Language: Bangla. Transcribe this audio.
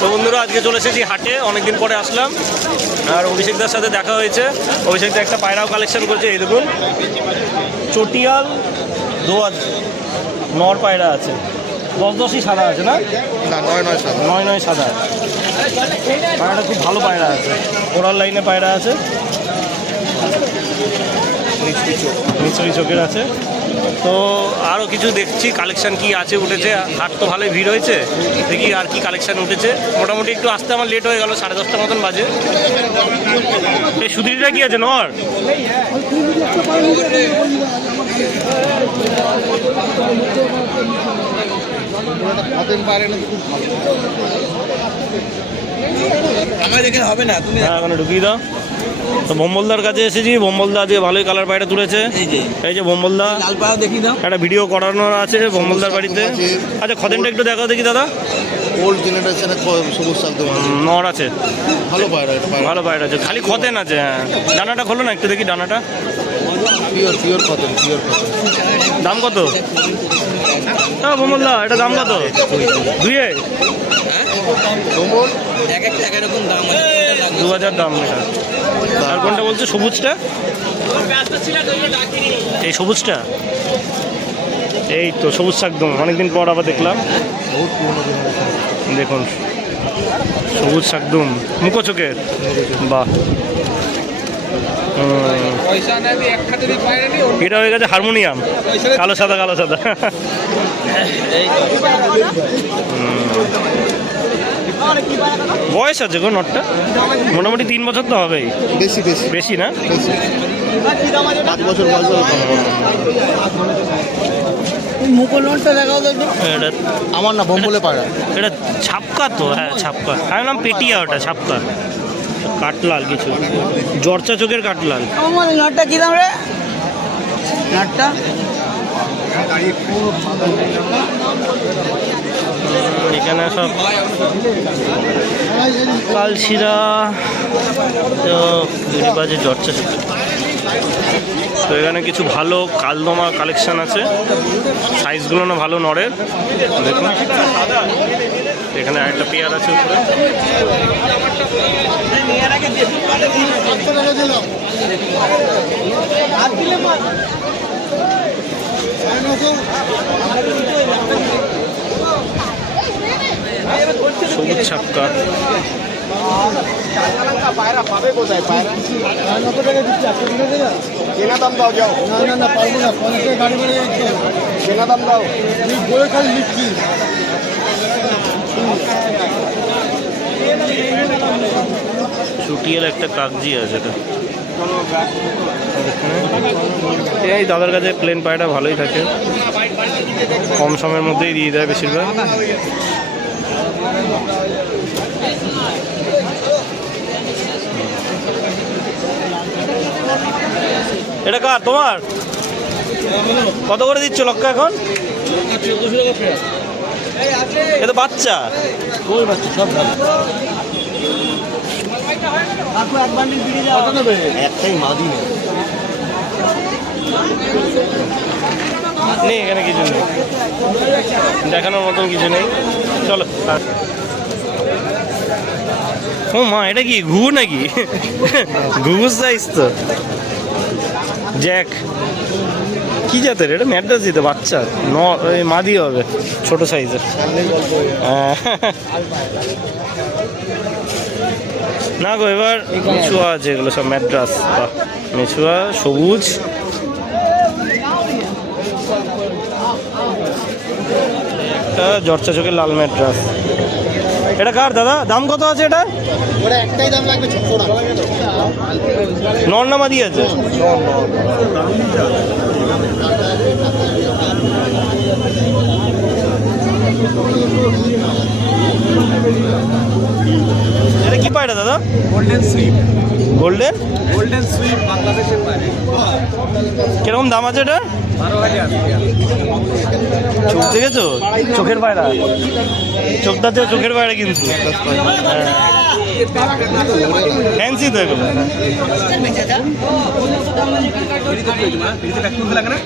তো বন্ধুরা আজকে চলে এসেছি হাটে, অনেকদিন পরে আসলাম। আর অভিষেকদার সাথে দেখা হয়েছে। অভিষেকদা একটা পায়রাও কালেকশন করছে। এই দেখুন, চটিয়াল দোয়াজ নর পায়রা আছে, 10-10ই সাদা আছে না? 9-9 সাদা। পায়রাটা খুব ভালো পায়রা আছে, ওরাল লাইনে পায়রা আছে, মিছরি চোখের আছে। তো আরও কিছু দেখছি কালেকশান কি আছে উঠেছে। হাট তো ভালোই ভিড় হয়েছে, দেখি আর কি কালেকশান উঠেছে। মোটামুটি একটু আসতে আমার লেট হয়ে গেল, 10:30 মতন বাজে। এই সুধীরটা কি আছে নর? আমার এখানে হবে না, তুমি এখন ঢুকিয়ে দাও। তো ভম্বলদার কাছে এসেছি, ভম্বলদা আজকে ভালোই কালার পায়রা তুলেছে। এই যে ভম্বলদা, লাল পাড়া দেখি দাও, একটা ভিডিও করানোর আছে ভম্বলদার বাড়িতে। আচ্ছা খদেনটা একটু দেখাও দেখি দাদা। ওল্ড জেনারেশনে সবুজ একদম নর আছে, ভালো পায়রা, ভালো পায়রা আছে, খালি খতেন আছে। হ্যাঁ, ডানাটা খোলো না একটু দেখি ডানাটা। পিওর কটন, দাম কত? হ্যাঁ ভম্বলদা, এটা দাম কত? দুইয়ে এক একটা এক রকম দাম আছে, 2000 দাম এটা। আর কোনটা বলছে? সবুজটা, এই সবুজটা, এই তো সবুজ একদম অনেকদিন পর আবার দেখলাম। দেখুন সবুজ একদম মুখো চোখের, বাহ। এটা হয়ে গেছে হারমোনিয়াম, কালো সাদা কালো সাদা। বয়স আছে গো নটটা, মোটামুটি 3 বছর তো হবেই, বেশি না? 5 বছর বয়স। মুকুলনটা দেখাও দেখো। এটা আমার না বোম্বলে পায়রা, এটা ছাপকা তো? হ্যাঁ ছাপকা, আমি নাম পেটিয়া, ওটা ছাপকা। কাটলাল কিছু, জর্চা চোখের কাটলাল। আমার নটটা কি দাম রে? নটটা এখানে সব কালশিরা, তো বাজে জর্চা চোখ। তো এখানে কিছু ভালো কালদমা কালেকশন আছে, সাইজগুলো না ভালো নরের। দেখুন এখানে একটা পেয়ার আছে উপরে। সবুজ ছাপকা, পায়রা পাবে কোথায়? পায়রা কত টাকা দিচ্ছি? কেনা দাম দাও, যাও। না পারবো না, 50 গাড়ি করে যাচ্ছে। কেনা দাম দাও, তুমি বলে খালি নিচ্ছি। চুটিয়াল একটা কাগজি আছে এটা। এই দাদার কাছে প্লেন পায়রা ভালোই থাকে, কম সময়ের মধ্যেই দিয়ে দেয় বেশিরভাগ। এটা কার? তোমার? কত করে দিচ্ছ লক্ষ্য এখন? এ তো বাচ্চা, কই বাচ্চা সব ভালো। একটাই মাদি নেই এখানে, কিছু নেই দেখানোর মতন, কিছু নেই। চলো। ও মা, এটা কি ঘুঘু নাকি? ঘুঘু সাইজ তো। জ্যাক কি জাতের এটা? ম্যাড্রাস দিতে বাচ্চা, ওই মাদি হবে, ছোট সাইজের। না গো, এবার মেছুয়া আছে, এগুলো সব ম্যাড্রাস। মেছুয়া সবুজ, একটা জর্চা চোখের লাল ম্যাড্রাস। এটা কার দাদা? দাম কত আছে এটা? ওটা একটাই দাম লাগবে 600 টাকা। নর না মাদি আছে? এটা কি পায়রা দাদা? Golden sweep. গোল্ডেন সুইপ বাংলাদেশের বাইরে। কিরকম দাম আছে এটা? 12,000। চোখ দেখেছো? চোখের পায়রা, চোখটা চোখের পায়রা কিন্তু ফ্যান্সি তো এগুলো। লাগে না?